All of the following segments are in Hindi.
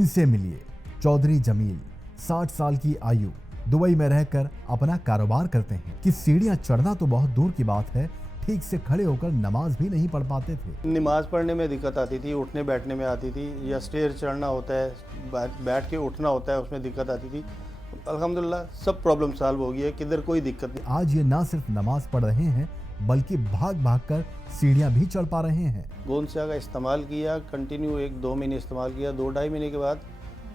इनसे मिलिए चौधरी जमील, 60 साल की आयु, दुबई में रहकर अपना कारोबार करते हैं कि सीढ़ियां चढ़ना तो बहुत दूर की बात है, ठीक से खड़े होकर नमाज भी नहीं पढ़ पाते थे। नमाज पढ़ने में दिक्कत आती थी, उठने बैठने में आती थी, या स्टेयर चढ़ना होता है, बैठ के उठना होता है, उसमें दिक्कत आती थी। अल्हम्दुलिल्लाह सब प्रॉब्लम सॉल्व हो गई है, किधर कोई दिक्कत नहीं। आज ये ना सिर्फ नमाज पढ़ रहे हैं बल्कि भाग भाग कर सीढ़ियां भी चढ़ पा रहे हैं। गोंद स्या का इस्तेमाल किया, कंटिन्यू 1-2 महीने इस्तेमाल किया। 2-2.5 महीने के बाद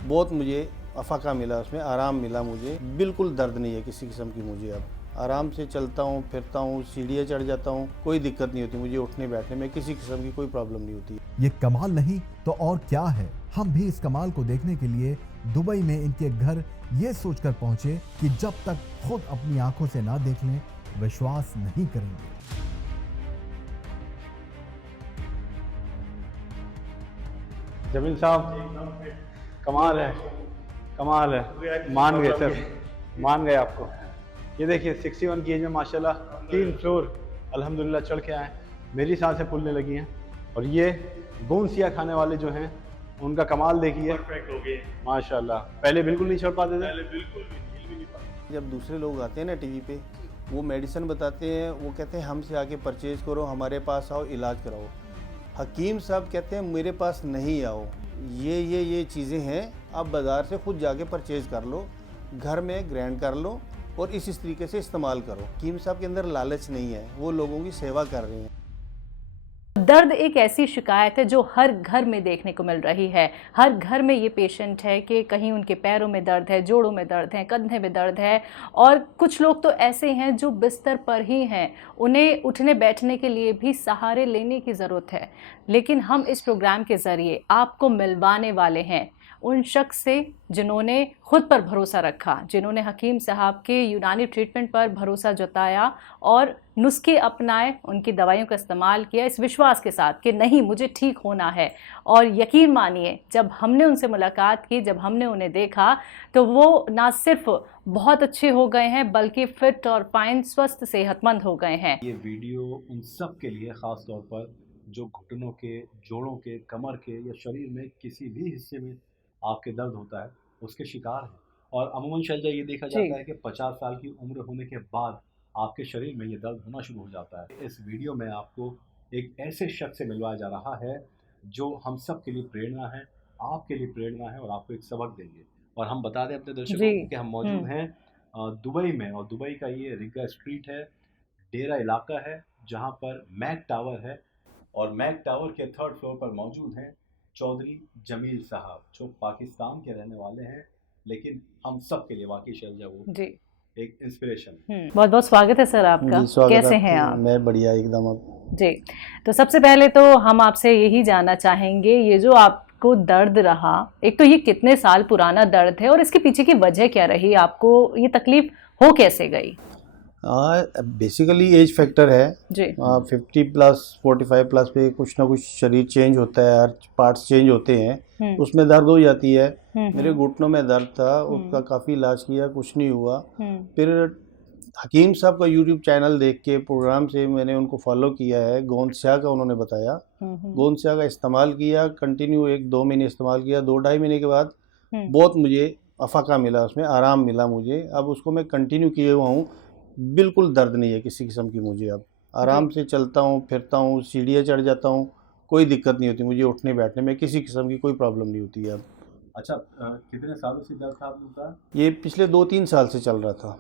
बहुत मुझे अफाका मिला, उसमें आराम मिला। मुझे बिल्कुल दर्द नहीं है किसी किस्म की। मुझे अब आराम से चलता हूँ, फिरता हूँ, सीढ़ियाँ चढ़ जाता हूँ, कोई दिक्कत नहीं होती मुझे। उठने बैठने में किसी किस्म की कोई प्रॉब्लम नहीं होती। ये कमाल नहीं तो और क्या है। हम भी इस कमाल को देखने के लिए दुबई में इनके घर ये सोचकर पहुंचे कि जब तक खुद अपनी आंखों से ना देख लें विश्वास नहीं करेंगे। जमील साहब कमाल है, कमाल है। मान गए सर, मान गए आपको। ये देखिए 61 की एज में माशाल्लाह 3 फ्लोर अल्हम्दुलिल्लाह चढ़ के आए। मेरी सांसें फूलने लगी हैं। और ये गोंद स्या खाने वाले जो हैं उनका कमाल देखिए, परफेक्ट हो गए माशाल्लाह। पहले बिल्कुल नहीं चढ़ पाते थे, पहले बिल्कुल भी हिल भी नहीं पाते। जब दूसरे लोग आते हैं ना टीवी पे, वो मेडिसिन बताते हैं, वो कहते हैं हमसे आके परचेज़ करो, हमारे पास आओ, इलाज कराओ। हकीम साहब कहते हैं मेरे पास नहीं आओ, ये चीज़ें हैं, आप बाज़ार से खुद जाके परचेज़ कर लो, घर में ग्राइंड कर लो और इस तरीके से इस्तेमाल करो। हकीम साहब के अंदर लालच नहीं है, वो लोगों की सेवा कर रहे हैं। दर्द एक ऐसी शिकायत है जो हर घर में देखने को मिल रही है। हर घर में ये पेशेंट है कि कहीं उनके पैरों में दर्द है, जोड़ों में दर्द है, कंधे में दर्द है। और कुछ लोग तो ऐसे हैं जो बिस्तर पर ही हैं, उन्हें उठने बैठने के लिए भी सहारे लेने की ज़रूरत है। लेकिन हम इस प्रोग्राम के ज़रिए आपको मिलवाने वाले हैं उन शख्स से जिन्होंने खुद पर भरोसा रखा, जिन्होंने हकीम साहब के यूनानी ट्रीटमेंट पर भरोसा जताया और नुस्खे अपनाए, उनकी दवाइयों का इस्तेमाल किया इस विश्वास के साथ कि नहीं मुझे ठीक होना है। और यकीन मानिए जब हमने उनसे मुलाकात की, जब हमने उन्हें देखा तो वो ना सिर्फ बहुत अच्छे हो गए हैं बल्कि फिट और फाइन, स्वस्थ, सेहतमंद हो गए हैं। ये वीडियो उन सब के लिए ख़ास तौर पर जो घुटनों के, जोड़ों के, कमर के या शरीर में किसी भी हिस्से में आपके दर्द होता है उसके शिकार हैं। और अमूमन शैलजा ये देखा जाता है कि 50 साल की उम्र होने के बाद आपके शरीर में ये दर्द होना शुरू हो जाता है। इस वीडियो में आपको एक ऐसे शख्स से मिलवाया जा रहा है जो हम सब के लिए प्रेरणा है, आपके लिए प्रेरणा है और आपको एक सबक देंगे। और हम बता दें अपने दर्शकों को कि हम मौजूद हैं दुबई में, और दुबई का ये रिगा स्ट्रीट है, डेरा इलाका है जहाँ पर मैक टावर है। और मैक टावर के 3rd फ्लोर पर मौजूद हैं चौधरी जमील साहब, जो पाकिस्तान के रहने वाले हैं, लेकिन हम सब के लिए वाकई शैलजा वो जी एक इंस्पिरेशन। बहुत बहुत स्वागत है सर आपका। कैसे हैं आप? मैं बढ़िया एकदम। अब जी, तो सबसे पहले तो हम आपसे यही जानना चाहेंगे, ये जो आपको दर्द रहा, एक तो ये कितने साल पुराना दर्द है और इसके पीछे की वजह क्या रही, आपको ये तकलीफ हो कैसे गई? बेसिकली एज फैक्टर है जी। 50+, 45+ पे कुछ ना कुछ शरीर चेंज होता है, हर पार्ट्स चेंज होते हैं, उसमें दर्द हो जाती है। मेरे घुटनों में दर्द था, उसका काफ़ी इलाज किया, कुछ नहीं हुआ। फिर हकीम साहब का यूट्यूब चैनल देख के, प्रोग्राम से मैंने उनको फॉलो किया है। गोंद स्या का उन्होंने बताया, गोंद स्या का इस्तेमाल किया, कंटिन्यू 1-2 महीने इस्तेमाल किया। 2-2.5 महीने के बाद बहुत मुझे अफाका मिला, उसमें आराम मिला मुझे। अब उसको मैं कंटिन्यू किए हुआ हूँ, बिल्कुल दर्द नहीं है किसी किस्म की मुझे। अब आराम से चलता हूँ, फिरता हूँ, सीढ़ियाँ चढ़ जाता हूँ, कोई दिक्कत नहीं होती मुझे। उठने बैठने में किसी किस्म की कोई प्रॉब्लम नहीं होती है अब। अच्छा, कितने सालों से दर्द था आपने बताया? ये पिछले 2-3 साल से चल रहा था।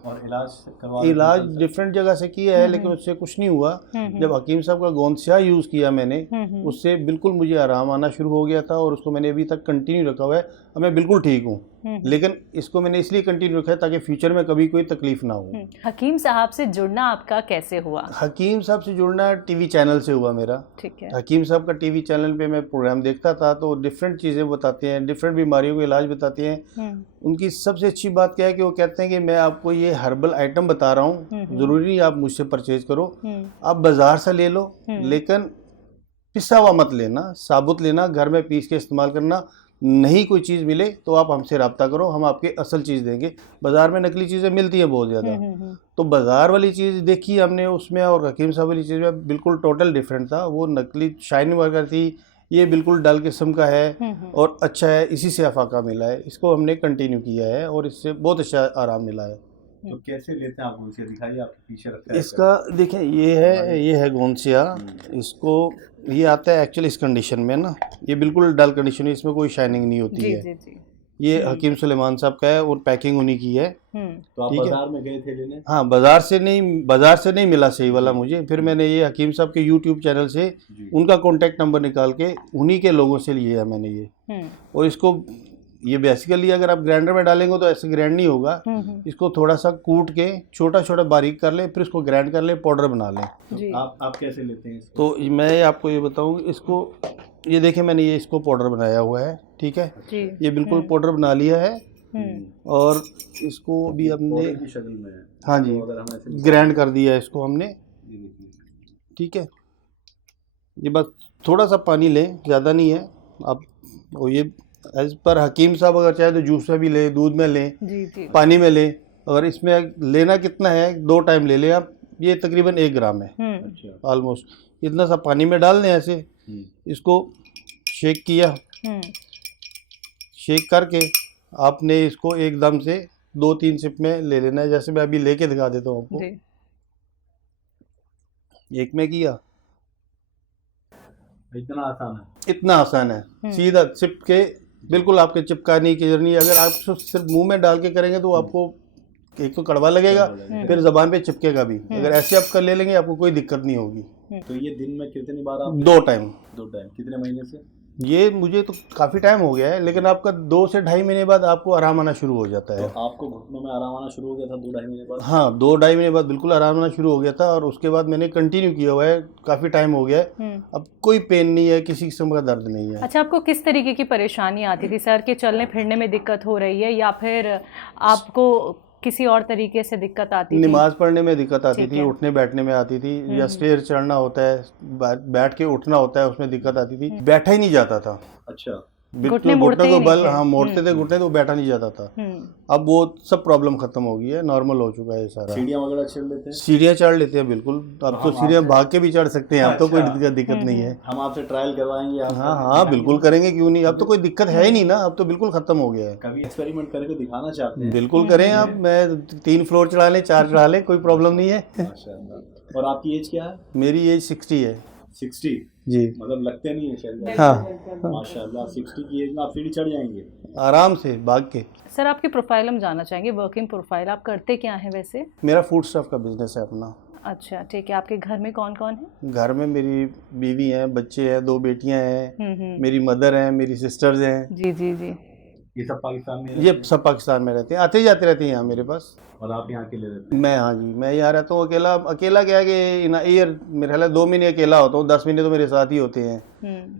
और इलाज डिफरेंट जगह से किया है, लेकिन उससे कुछ नहीं हुआ। जब हकीम साहब का गोंद स्या यूज़ किया मैंने, उससे बिल्कुल मुझे आराम आना शुरू हो गया था और उसको मैंने अभी तक कंटिन्यू रखा हुआ है। अब मैं बिल्कुल ठीक हूँ, लेकिन इसको मैंने इसलिए कंटिन्यू रखा है ताकि फ्यूचर में कभी कोई तकलीफ ना हो। हकीम साहब से जुड़ना आपका कैसे हुआ? हकीम साहब से जुड़ना टीवी चैनल से हुआ मेरा। ठीक है। हकीम साहब का टीवी चैनल पे मैं प्रोग्राम देखता था, तो डिफरेंट चीज़ें बताते हैं, डिफरेंट बीमारियों के इलाज बताते हैं। उनकी सबसे अच्छी बात क्या है कि वो कहते हैं कि मैं आपको ये हर्बल आइटम बता रहा हूँ, ज़रूरी नहीं आप मुझसे परचेज करो, आप बाज़ार से ले लो, लेकिन पिसा हुआ मत लेना, साबुत लेना, घर में पीस के इस्तेमाल करना। नहीं कोई चीज़ मिले तो आप हमसे रब्ता करो, हम आपके असल चीज़ देंगे। बाज़ार में नकली चीज़ें मिलती हैं बहुत ज़्यादा, तो बाज़ार वाली चीज़ देखी हमने उसमें और हकीम साहब वाली चीज़ में बिल्कुल टोटल डिफरेंट था। वो नकली शाइनिंग वगैरह थी, ये बिल्कुल डल किस्म का है और अच्छा है, इसी से अफाका मिला है, इसको हमने कंटिन्यू किया है और इससे बहुत अच्छा आराम मिला है। तो कैसे लेते हैं आप गोंसिया, दिखाइए, आपके पीछे रखा है इसका देखें, ये है गोंसिया, इसको ये आता है एक्चुअली इस कंडीशन में ना, ये बिल्कुल डल कंडीशन है, इसमें कोई शाइनिंग नहीं होती जी है। जी जी। ये हकीम सुलेमान साहब का है और पैकिंग उन्हीं की है। तो आप ठीक है। बाजार में गए थे लेने? हाँ, बाजार से नहीं मिला सही वाला मुझे, फिर मैंने ये हकीम साहब के यूट्यूब चैनल से जी। उनका कॉन्टैक्ट नंबर निकाल के उन्हीं के लोगों से लिया है मैंने ये। और इसको ये बेसिकली अगर आप ग्राइंडर में डालेंगे तो ऐसे ग्राइंड नहीं होगा, इसको थोड़ा सा कूट के छोटा छोटा बारीक कर ले, फिर इसको ग्राइंड कर ले, पाउडर बना लें। जी। तो आप कैसे लेते हैं इसको? तो मैं आपको ये बताऊँ, इसको ये देखें, मैंने ये इसको पाउडर बनाया हुआ है, ठीक है, जी। ये बिल्कुल पाउडर बना लिया है और इसको भी हमने पाउडर की शक्ल में है। हाँ जी तो अगर हम ऐसे ग्राइंड कर दिया है इसको हमने, ये देखिए। ठीक है। ये बस थोड़ा सा पानी लें, ज़्यादा नहीं है आप, और ये एज पर हकीम साहब अगर चाहे तो जूस में भी लें, दूध में लें, जी जी। पानी में लें। अगर इसमें लेना कितना है, 2 टाइम ले लें आप, ये तकरीबन 1 ग्राम है अच्छा। ऑलमोस्ट। इतना सा पानी में डाल दें ऐसे, इसको शेक किया, शेक करके आपने इसको एकदम से 2-3 सिप में ले लेना है, जैसे मैं अभी लेके दिखा देता हूँ आपको। जी। एक में किया, इतना आसान है? इतना आसान है, सीधा सिप के, बिल्कुल आपके चिपकाने की जरूरत नहीं है। अगर आप इसको सिर्फ मुंह में डाल के करेंगे तो आपको एक तो कड़वा लगेगा, फिर जबान पे चिपकेगा भी। अगर ऐसे आप कर ले लेंगे आपको कोई दिक्कत नहीं होगी। तो ये दिन में कितनी बार आप? 2 टाइम। 2 टाइम। कितने महीने से? ये मुझे तो काफ़ी टाइम हो गया है, लेकिन आपका 2 से ढाई महीने बाद आपको आराम आना शुरू हो जाता है। तो आपको घुटनों में आराम आना शुरू हो गया था 2-2.5 महीने बाद? हाँ, 2-2.5 महीने बाद बिल्कुल आराम आना शुरू हो गया था और उसके बाद मैंने कंटिन्यू किया हुआ है, काफ़ी टाइम हो गया है। अब कोई पेन नहीं है, किसी किस्म का दर्द नहीं है। अच्छा, आपको किस तरीके की परेशानी आती थी सर, कि चलने फिरने में दिक्कत हो रही है या फिर आपको किसी और तरीके से दिक्कत आती थी? नमाज पढ़ने में दिक्कत आती ठीक थी, है। उठने बैठने में आती थी, या स्टेयर चढ़ना होता है, बैठ के उठना होता है, उसमें दिक्कत आती थी, बैठा ही नहीं जाता था। अच्छा। घुटने मुड़ते ही को नहीं बल, थे। हाँ मोड़ते थे घुटने, तो बैठा नहीं जाता था। अब वो सब प्रॉब्लम खत्म हो गई है, नॉर्मल हो चुका है ये सारा। सीढ़ियाँ वगैरह चढ़ लेते हैं? सीढ़ियाँ चढ़ लेते हैं बिल्कुल, अब तो सीढ़ियाँ भाग के भी चढ़ सकते हैं, अब तो कोई अच्छा। दिक्कत नहीं है। हम आपसे ट्रायल करवाएंगे आप? हाँ हाँ बिल्कुल करेंगे, क्यों नहीं, अब तो कोई दिक्कत है ही नहीं ना, अब तो बिल्कुल खत्म हो गया है। कभी एक्सपेरिमेंट करके दिखाना चाहते हैं? बिल्कुल करें आप, मैं 3 फ्लोर चढ़ा लें, 4 चढ़ा लें, कोई प्रॉब्लम नहीं है। माशाल्लाह। और आपकी एज क्या है? मेरी एज 60 है 60? जी। मतलब लगते नहीं है शायद। हाँ, माशाल्लाह, 60 की एज में आप सीढ़ी चढ़ जाएंगे? आराम से भाग के। सर, आपकी प्रोफाइल हम जानना चाहेंगे, वर्किंग प्रोफाइल, आप करते क्या हैं वैसे? मेरा फूड स्टफ का बिजनेस है अपना। अच्छा, ठीक है। आपके घर में कौन कौन है? घर में मेरी बीवी है, बच्चे हैं, 2 बेटियां हैं, मेरी मदर हैं, मेरी सिस्टर्स हैं। जी जी जी। ये सब पाकिस्तान में? ये सब पाकिस्तान में रहते हैं, आते जाते रहते हैं यहाँ मेरे पास। और आप यहाँ अकेले रहते हैं? मैं, हाँ जी, मैं यहाँ रहता हूँ अकेला। अकेला क्या है कि इन ईयर मेरे ख्याल 2 महीने अकेला होता हूँ, 10 महीने तो मेरे साथ ही होते हैं।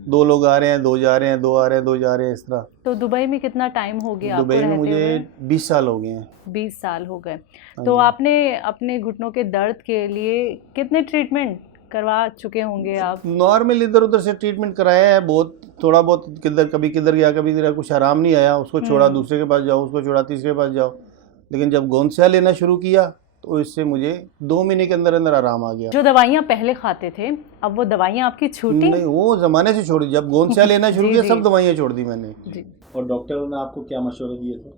2 लोग आ रहे हैं, 2 जा रहे हैं, 2 आ रहे हैं, 2 जा रहे हैं, इस तरह। तो दुबई में कितना टाइम हो गया आपको दुबई में रहते मुझे हुए? 20 साल हो गए हैं। 20 साल हो गए। तो आपने अपने घुटनों के दर्द के लिए कितने ट्रीटमेंट करवा चुके होंगे आप? नॉर्मल इधर उधर से ट्रीटमेंट कराया है, बहुत थोड़ा बहुत, किधर कभी किधर गया, कभी किधर, कुछ आराम नहीं आया, उसको छोड़ा, दूसरे के पास जाओ, उसको छोड़ा, तीसरे के पास जाओ। लेकिन जब गोंसिया लेना शुरू किया तो इससे मुझे 2 महीने के अंदर अंदर आराम आ गया। जो दवाइयाँ पहले खाते थे, अब वो दवाइयाँ आपकी छूटी? नहीं, वो ज़माने से छोड़ी, जब गोंसिया लेना शुरू किया सब दवाइयाँ छोड़ दी मैंने। जी। और डॉक्टरों ने आपको क्या मशवरे दिए थे?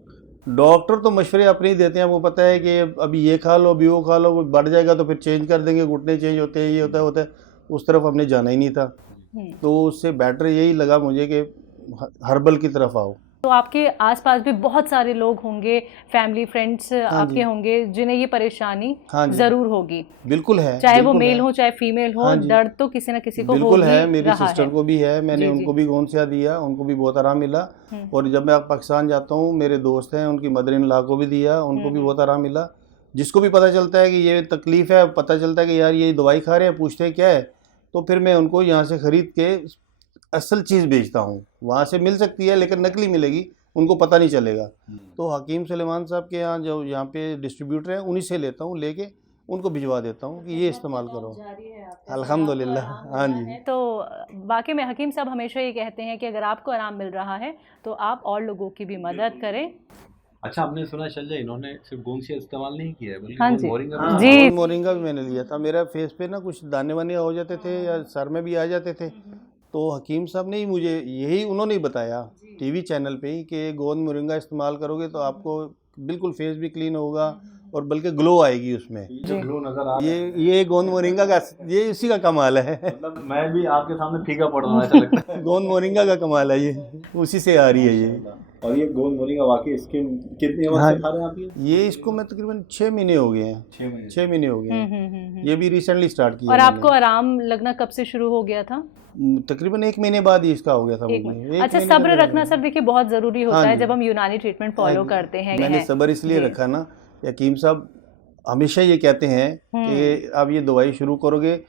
डॉक्टर तो मशवरे अपने ही देते हैं, वो पता है कि अभी ये खा लो, अभी वो खा लो, बढ़ जाएगा तो फिर चेंज कर देंगे, घुटने चेंज होते हैं, ये होता है। उस तरफ हमने जाना ही नहीं था, तो उससे बेटर यही लगा मुझे कि हर्बल की तरफ आओ। तो आपके आसपास भी बहुत सारे लोग होंगे, फैमिली फ्रेंड्स आपके होंगे, जिन्हें ये परेशानी जरूर होगी। बिल्कुल है, चाहे वो मेल हो चाहे फीमेल हो, दर्द तो किसी न किसी को बिल्कुल हो है। ही मेरी रहा सिस्टर है। को भी है, मैंने जी, उनको जी। भी गोंसिया दिया, उनको भी बहुत आराम मिला। और जब मैं पाकिस्तान जाता हूँ, मेरे दोस्त हैं, उनकी मदर इन लॉ को भी दिया, उनको भी बहुत आराम मिला। जिसको भी पता चलता है कि ये तकलीफ है, पता चलता है कि यार ये दवाई खा रहे हैं, पूछते हैं क्या है, तो फिर मैं उनको यहाँ से ख़रीद के असल चीज़ बेचता हूँ। वहाँ से मिल सकती है लेकिन नकली मिलेगी, उनको पता नहीं चलेगा। तो हकीम सुलेमान साहब के यहाँ जो यहाँ पे डिस्ट्रीब्यूटर हैं, उन्हीं से लेता हूँ, लेके उनको भिजवा देता हूँ कि ये इस्तेमाल करो। अल्हम्दुलिल्लाह। हाँ जी। तो वाकई में हकीम साहब हमेशा ये कहते हैं कि अगर आपको आराम मिल रहा है तो आप और लोगों की भी मदद करें। अच्छा, हमने सुना चल जाए इन्होंने सिर्फ गोंसिया इस्तेमाल नहीं किया है, बल्कि हाँ जी। मोरिंगा हाँ, जी। मोरिंगा भी मैंने लिया था। मेरा फेस पे ना कुछ दाने वाने हो जाते थे या सर में भी आ जाते थे, तो हकीम साहब ने ही मुझे यही उन्होंने ही बताया टीवी चैनल पे ही कि गोंद मोरिंगा इस्तेमाल करोगे तो आपको बिल्कुल फेस भी क्लीन होगा और बल्कि ग्लो आएगी उसमें। जो ग्लो नजर आ रहा है, ये गोंद मोरिंगा का ये इसी का कमाल है। मतलब मैं भी आपके सामने फीका पड़ रहा हूँ ऐसा लगता है। गोंद मोरिंगा का कमाल है, ये उसी से आ रही है ये। और ये गोंद मोरिंगा वाकई स्किन कितनी वक्त हाँ, से खा रहे हैं आप ये इसको मैं तकरीबन 6 महीने हो गए हैं। 6 महीने हो गए हैं। ये भी रिसेंटली स्टार्ट किया और मैंने। आपको आराम लगना कब से शुरू हो गया था? तकरीबन 1 महीने बाद ही इसका हो गया था मुझे। अच्छा, सब्र रखना सर देखिए बहुत जरूरी होता है जब हम यूनानी ट्रीटमेंट फॉलो करते हैं। मैंने सब्र इसलिए रखा ना, हकीम साहब हमेशा ये कहते हैं कि आप ये दवाई शुरू करोगे,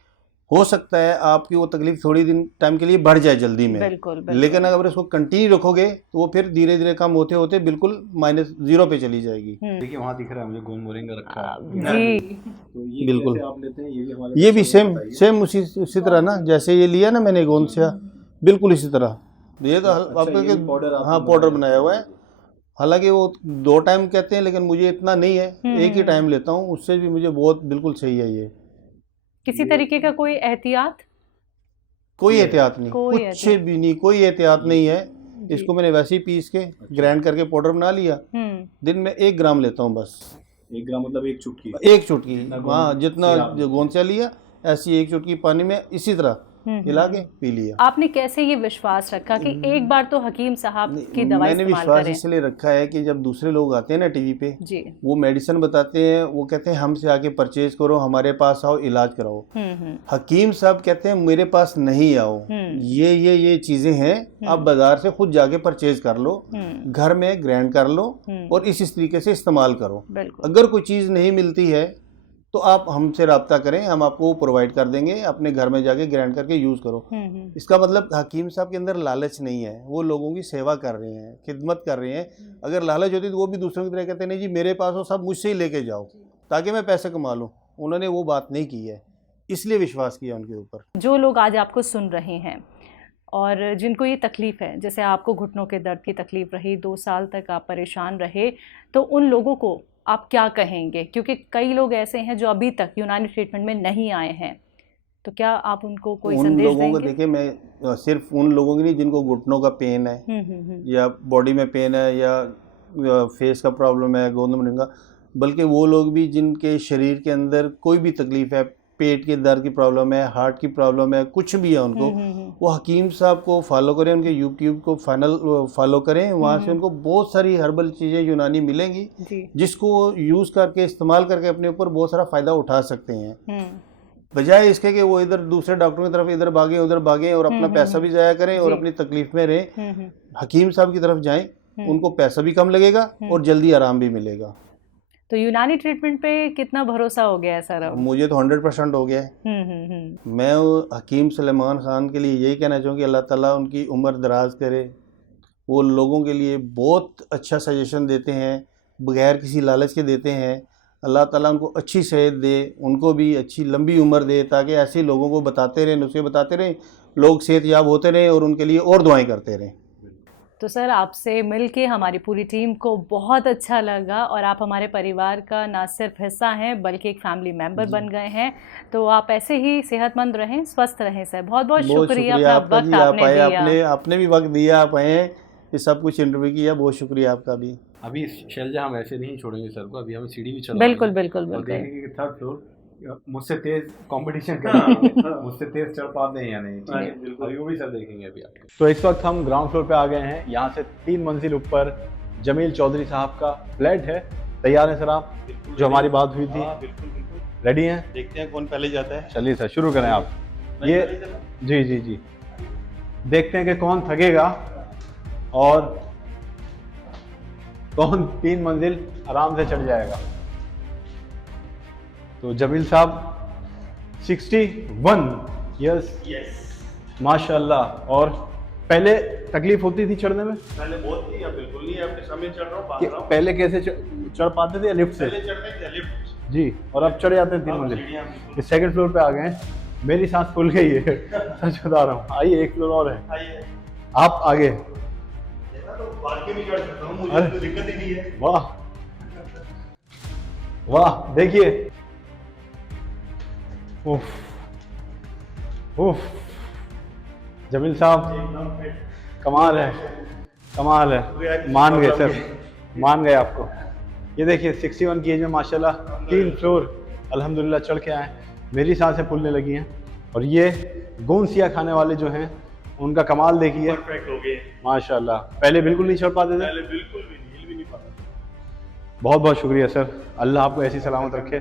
हो सकता है आपकी वो तकलीफ थोड़ी दिन टाइम के लिए बढ़ जाए जल्दी में, बिल्कुल। लेकिन अगर इसको कंटिन्यू रखोगे तो वो फिर धीरे धीरे कम होते होते बिल्कुल -0 पे चली जाएगी। देखिए वहाँ दिख रहा है मुझे गोंद मोरिंगा रखा है जी। तो ये बिल्कुल। कैसे आप लेते हैं, ये भी हमारे ये भी सेम उसी तरह ना, जैसे ये लिया ना मैंने गोंद से, बिल्कुल इसी तरह। ये तो आपका पाउडर हाँ पाउडर बनाया हुआ है। हालांकि वो 2 टाइम कहते हैं लेकिन मुझे इतना नहीं है, एक ही टाइम लेता हूँ, उससे भी मुझे बहुत बिल्कुल सही है ये। किसी तरीके का कोई एहतियात? कोई एहतियात नहीं, कोई कुछ भी नहीं, कोई एहतियात नहीं है। इसको मैंने वैसे ही पीस के ग्राइंड करके पाउडर बना लिया। दिन में 1 ग्राम लेता हूँ बस। 1 ग्राम मतलब 1 चुटकी। 1 चुटकी, हाँ जितना गोंद से लिया ऐसी 1 चुटकी पानी में इसी तरह मिला के पी लिया। आपने कैसे ये विश्वास रखा कि एक बार तो हकीम साहब की दवाई मैंने इस्तेमाल विश्वास करें? इसलिए रखा है कि जब दूसरे लोग आते हैं ना टीवी पे, जी। वो मेडिसिन बताते हैं, वो कहते हैं हमसे आके परचेज करो, हमारे पास आओ, इलाज कराओ। हकीम साहब कहते हैं मेरे पास नहीं आओ, ये चीजें हैं, आप बाजार से खुद जाके परचेज कर लो, घर में ग्राइंड कर लो और इस तरीके से इस्तेमाल करो। अगर कोई चीज नहीं मिलती है तो आप हमसे रब्ता करें, हम आपको वो प्रोवाइड कर देंगे, अपने घर में जाके ग्राइंड करके यूज़ करो। इसका मतलब हकीम साहब के अंदर लालच नहीं है, वो लोगों की सेवा कर रहे हैं, खिदमत कर रहे हैं। अगर लालच होती तो वो भी दूसरों की तरह कहते नहीं जी मेरे पास हो, सब मुझसे ही लेके जाओ ताकि मैं पैसे कमा लूँ। उन्होंने वो बात नहीं की है, इसलिए विश्वास किया उनके ऊपर। जो लोग आज आपको सुन रहे हैं और जिनको ये तकलीफ़ है, जैसे आपको घुटनों के दर्द की तकलीफ़ रही, 2 साल तक आप परेशान रहे, तो उन लोगों को आप क्या कहेंगे? क्योंकि कई लोग ऐसे हैं जो अभी तक यूनानी ट्रीटमेंट में नहीं आए हैं, तो क्या आप उनको कोई संदेश देंगे? उन लोगों को देखिए, मैं सिर्फ उन लोगों की नहीं जिनको घुटनों का पेन है या बॉडी में पेन है या फेस का प्रॉब्लम है, गोंद मोरिंगा, बल्कि वो लोग भी जिनके शरीर के अंदर कोई भी तकलीफ है, पेट के दर्द की प्रॉब्लम है, हार्ट की प्रॉब्लम है, कुछ भी है उनको, वो हकीम साहब को फॉलो करें, उनके यूट्यूब को फॉलो करें। वहाँ से उनको बहुत सारी हर्बल चीज़ें यूनानी मिलेंगी जिसको यूज़ करके इस्तेमाल करके अपने ऊपर बहुत सारा फ़ायदा उठा सकते हैं, बजाय इसके कि वो इधर दूसरे डॉक्टरों की तरफ इधर भागें उधर भागें और अपना पैसा भी ज़ाया करें और अपनी तकलीफ में रहें। हकीम साहब की तरफ जाएं, उनको पैसा भी कम लगेगा और जल्दी आराम भी मिलेगा। तो यूनानी ट्रीटमेंट पे कितना भरोसा हो गया है सर अब? मुझे तो 100% हो गया है। मैं हकीम सुलेमान ख़ान के लिए यही कहना चाहूँगी, अल्लाह ताला उनकी उम्र दराज करे। वो लोगों के लिए बहुत अच्छा सजेशन देते हैं, बगैर किसी लालच के देते हैं। अल्लाह ताला उनको अच्छी सेहत दे, उनको भी अच्छी लंबी उम्र दे, ताकि ऐसे लोगों को बताते रहें, नुस्खे बताते रहें, लोग सेहतयाब होते रहें और उनके लिए और दुआएं करते रहें। तो सर आपसे मिलके हमारी पूरी टीम को बहुत अच्छा लगा और आप हमारे परिवार का ना सिर्फ हिस्सा हैं बल्कि एक फैमिली मेंबर बन गए हैं। तो आप ऐसे ही सेहतमंद रहें, स्वस्थ रहें सर। बहुत बहुत शुक्रिया अपना वक्त आपने दिया। आपने भी वक्त दिया, आप आए, ये सब कुछ इंटरव्यू किया, बहुत शुक्रिया आपका भी। अभी शैलजा हम ऐसे नहीं छोड़ेंगे सर को, अभी हमें सीढ़ी भी चलना बिल्कुल बिल्कुल बिल्कुल। देखेंगे कि 3rd फ्लोर मुझसे तेज कंपटीशन करेंगे, मुझसे तेज चढ़ पाते हैं या नहीं, ठीक है, अभी वो भी सब देखेंगे अभी आप। तो इस वक्त हम ग्राउंड फ्लोर पे आ गए हैं। यहाँ से 3 मंजिल ऊपर जमील चौधरी साहब का फ्लैट है। तैयार हैं सर आप? जो हमारी बात हुई थी, रेडी हैं? देखते हैं कौन पहले जाता है। चलिए सर शुरू करें आप। ये जी देखते हैं कि कौन थकेगा और कौन 3 मंजिल आराम से चढ़ जाएगा। तो जमील साहब 61 यस माशाल्लाह। और पहले तकलीफ होती थी चढ़ने में? पहले बहुत थी, अब बिल्कुल नहीं, आपके सामने चढ़ रहा हूँ, भाग रहा हूँ। पहले कैसे चढ़ पाते थे या लिफ्ट से? पहले चढ़ते थे लिफ्ट जी, और अब चढ़ जाते हैं 3 मंजिल। इस 2nd फ्लोर पे आ गए हैं। मेरी सांस फूल गई है सच बता रहा हूँ। आइए, 1 फ्लोर और है, आप आगे। मुझे दिक्कत ही नहीं है। वाह वाह, देखिए, उफ उफ, जमील साहब कमाल है, कमाल है, मान गए सर, मान गए आपको। ये देखिए 61 की एज में माशाल्लाह 3 फ्लोर अल्हम्दुलिल्लाह चढ़ के आए, मेरी सांसें फूलने लगी हैं। और ये गोंसिया खाने वाले जो हैं उनका कमाल देखिए, परफेक्ट हो गए। माशाल्लाह। पहले बिल्कुल नहीं चढ़ पाते थे? पहले बिल्कुल भी नहीं, हिल भी नहीं पाता। बहुत बहुत शुक्रिया सर, अल्लाह आपको ऐसी सलामत रखे।